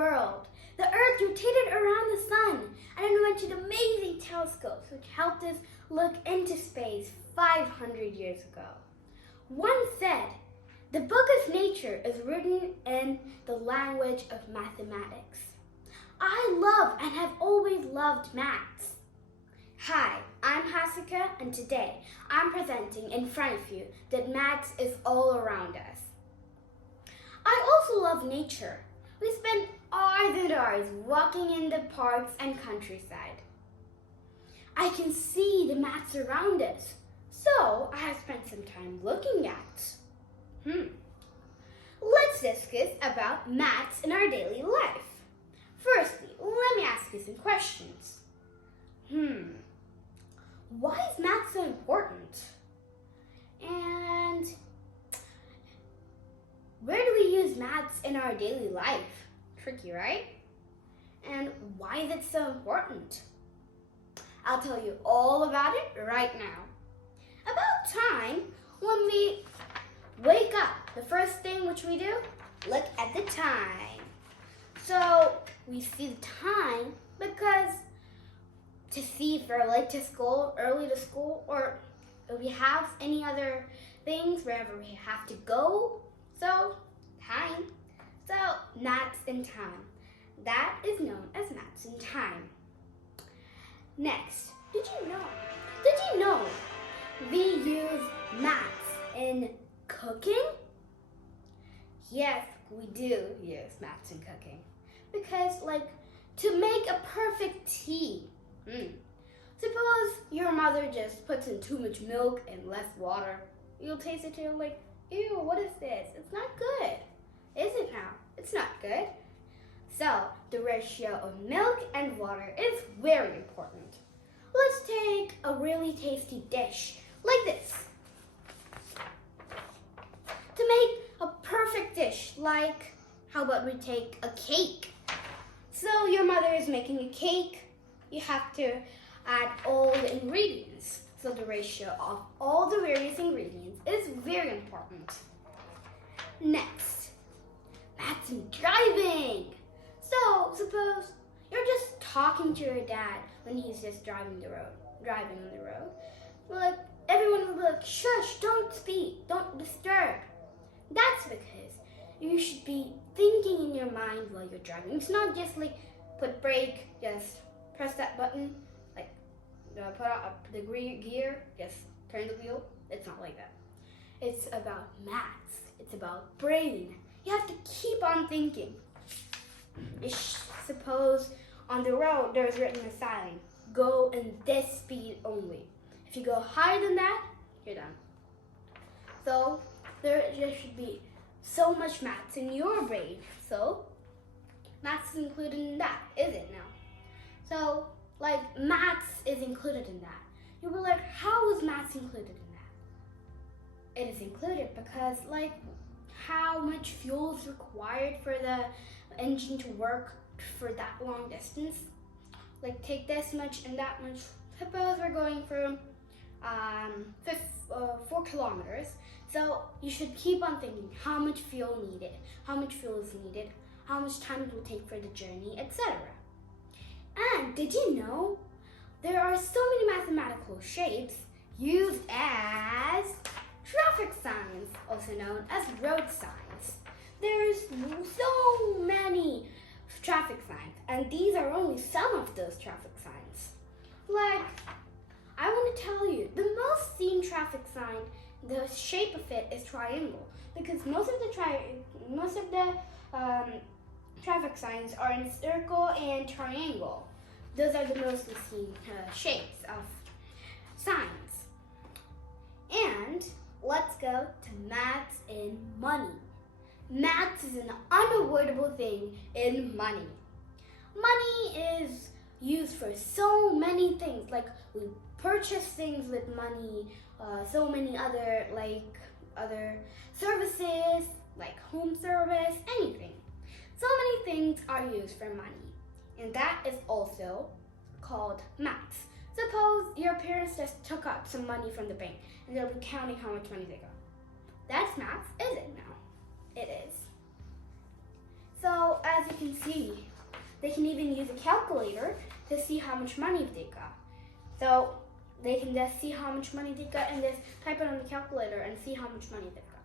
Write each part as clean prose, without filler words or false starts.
world. The Earth rotated around the sun and invented amazing telescopes which helped us look into space 500 years ago. One said, "The book of nature is written in the language of mathematics." I love and have always loved maths. Hi, I'm Haasika, and today I'm presenting in front of you that maths is all around us. I also love nature. We spend hours and hours walking in the parks and countryside. I can see the maths around us, so I have spent some time looking at. Let's discuss about maths in our daily life. Firstly, let me ask you some questions. Why is math so important? And where do we use maths in our daily life? Tricky, right? And why is it so important? I'll tell you all about it right now. About time, when we wake up, the first thing which we do, look at the time. So we see the time because to see if we're late to school, early to school, or if we have any other things wherever we have to go. So time. So maths and time. That is known as maths and time. Next, did you know we use maths in cooking? Yes, we do use maths in cooking. Because to make a perfect tea, suppose your mother just puts in too much milk and less water. You'll taste it and you're like, ew, what is this? It's not good. Is it now? It's not good. So the ratio of milk and water is very important. Let's take a really tasty dish like this. To make a perfect dish, how about we take a cake? So your mother is making a cake. You have to add all the ingredients. So the ratio of all the various ingredients is very important. Next, maths in driving. So suppose you're just talking to your dad when he's just driving on the road. Everyone will be like, shush, don't speak, don't disturb. That's because you should be thinking in your mind while you're driving. It's not just put brake, just press that button, put up the gear, just turn the wheel. It's not like that. It's about maths. It's about brain. You have to keep on thinking. Suppose on the road there's written a sign, go in this speed only. If you go higher than that, you're done. So there should be so much maths in your brain. So maths is included in that, is it now? So maths is included in that. You'll be like, how is maths included in that? It is included because how much fuel is required for the engine to work for that long distance. Take this much and that much. Suppose we're going for 4 kilometers. So you should keep on thinking how much fuel is needed, how much time it will take for the journey, etc. And did you know there are so many mathematical shapes used as traffic signs, also known as road signs. There's so many traffic signs, and these are only some of those traffic signs. I want to tell you, the most seen traffic sign, the shape of it is triangle, because most of the traffic signs are in circle and triangle. Those are the mostly seen shapes of signs. And let's go to maths in money. Maths is an unavoidable thing in money. Money is used for so many things, we purchase things with money, so many other services, home service, anything. So many things are used for money, and that is also called maths. Suppose your parents just took out some money from the bank and they'll be counting how much money they got. That's maths, is it now? It is. So as you can see. They can even use a calculator to see how much money they got. So they can just see how much money they got and just type it on the calculator and see how much money they got.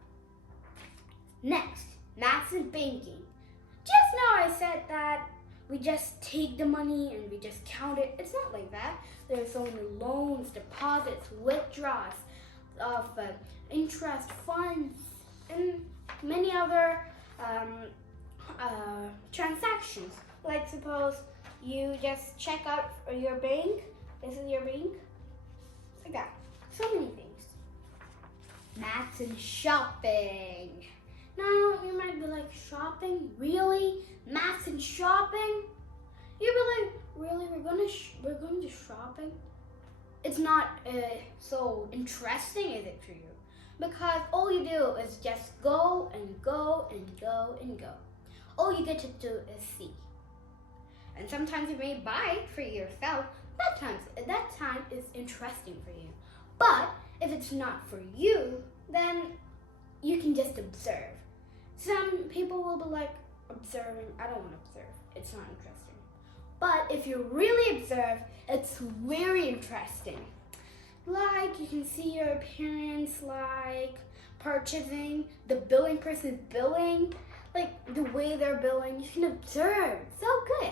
Next, maths and banking. Just now I said that we just take the money and we just count it. It's not like that. There's so many loans, deposits, withdrawals of interest, funds, and many other transactions. Like suppose you just check out your bank. This is your bank. Like that. So many things. Maths and shopping. Now you might be like, shopping? Really? Maths and shopping? You'd be like, really? We're going to shopping? It's not so interesting, is it for you? Because all you do is just go and go and go and go. All you get to do is see. And sometimes you may buy for yourself. That time is interesting for you. But if it's not for you, then you can just observe. Some people will be like, observing, I don't want to observe. It's not interesting. But if you really observe, it's very interesting. Like you can see your parents like purchasing, the billing person billing, like the way they're billing. You can observe. So good.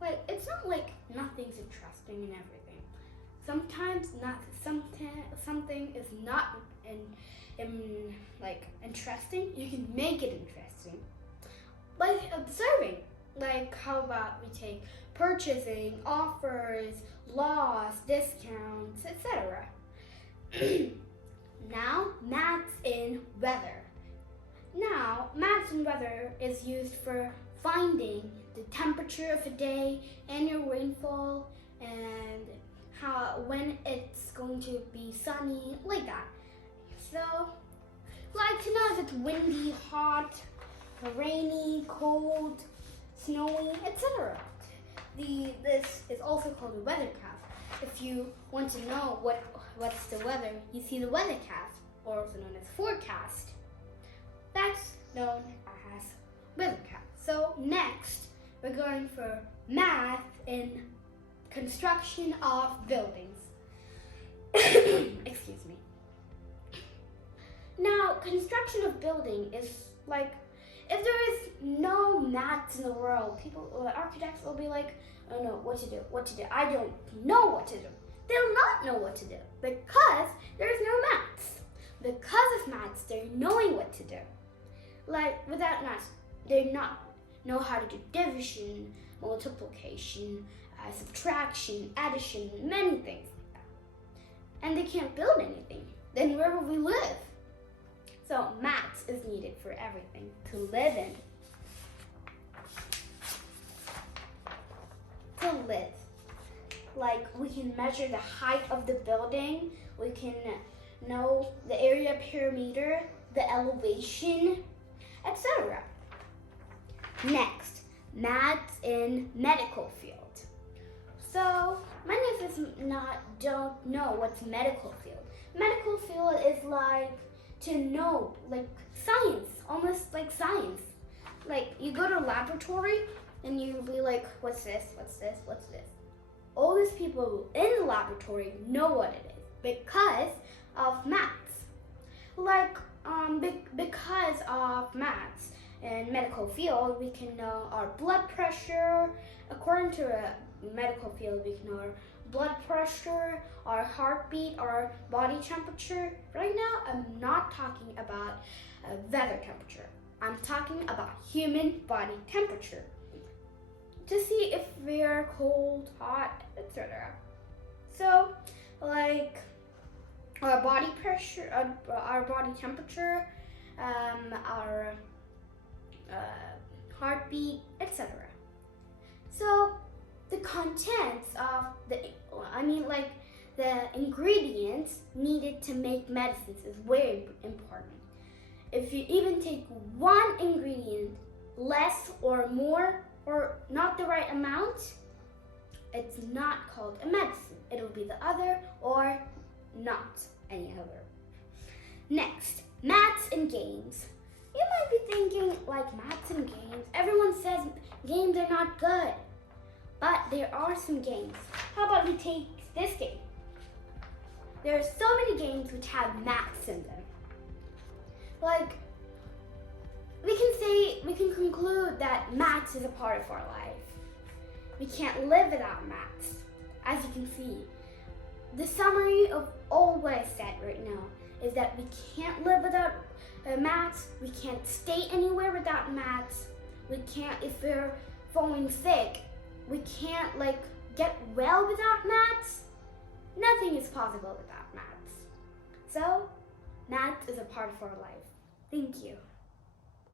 Like it's not like nothing's interesting and everything. Sometimes something is not like interesting. You can make it interesting by observing. Like how about we take purchasing, offers, laws, discounts, etc. Now, maths in weather. Now, maths in weather is used for finding the temperature of a day and your rainfall and when it's going to be sunny, like that. So, like to know if it's windy, hot, rainy, cold, snowy, etc. This is also called a weathercast. If you want to know what's the weather, you see the weathercast, or also known as forecast. That's known as weathercast. So next, we're going for math in construction of buildings. Excuse me. Now, construction of building is like, if there is no maths in the world, architects will be like, oh no, what to do? I don't know what to do. They'll not know what to do because there's no maths. Because of maths, they're knowing what to do. Like without maths, they not know how to do division, multiplication, subtraction, addition, many things like that. And they can't build anything. Then where will we live? So maths is needed for everything to live in. To live. Like we can measure the height of the building, we can know the area perimeter, the elevation, etc. Next, maths in medical field. So many of us don't know what's medical field. Medical field is like to know, like science, almost like science. Like you go to a laboratory and you'll be like, what's this? All these people in the laboratory know what it is because of maths. Like because of maths in medical field, we can know our blood pressure. According to a medical field, we can know our blood pressure, our heartbeat, our body temperature. Right now, I'm not talking about weather temperature. I'm talking about human body temperature. To see if we're cold, hot, etc. So, like our body pressure, our body temperature, our heartbeat, etc. So, the contents of the ingredients needed to make medicines is very important. If you even take one ingredient less or more or not the right amount, it's not called a medicine. It'll be the other or not any other. Next, maths and games. You might be thinking like maths and games. Everyone says games are not good. But there are some games. How about we take this game? There are so many games which have maths in them. Like, we can conclude that maths is a part of our life. We can't live without maths. As you can see, the summary of all what I said right now is that we can't live without maths. We can't stay anywhere without maths. We can't, if we're falling sick, we can't get well without maths. Nothing is possible without maths. So, maths is a part of our life. Thank you.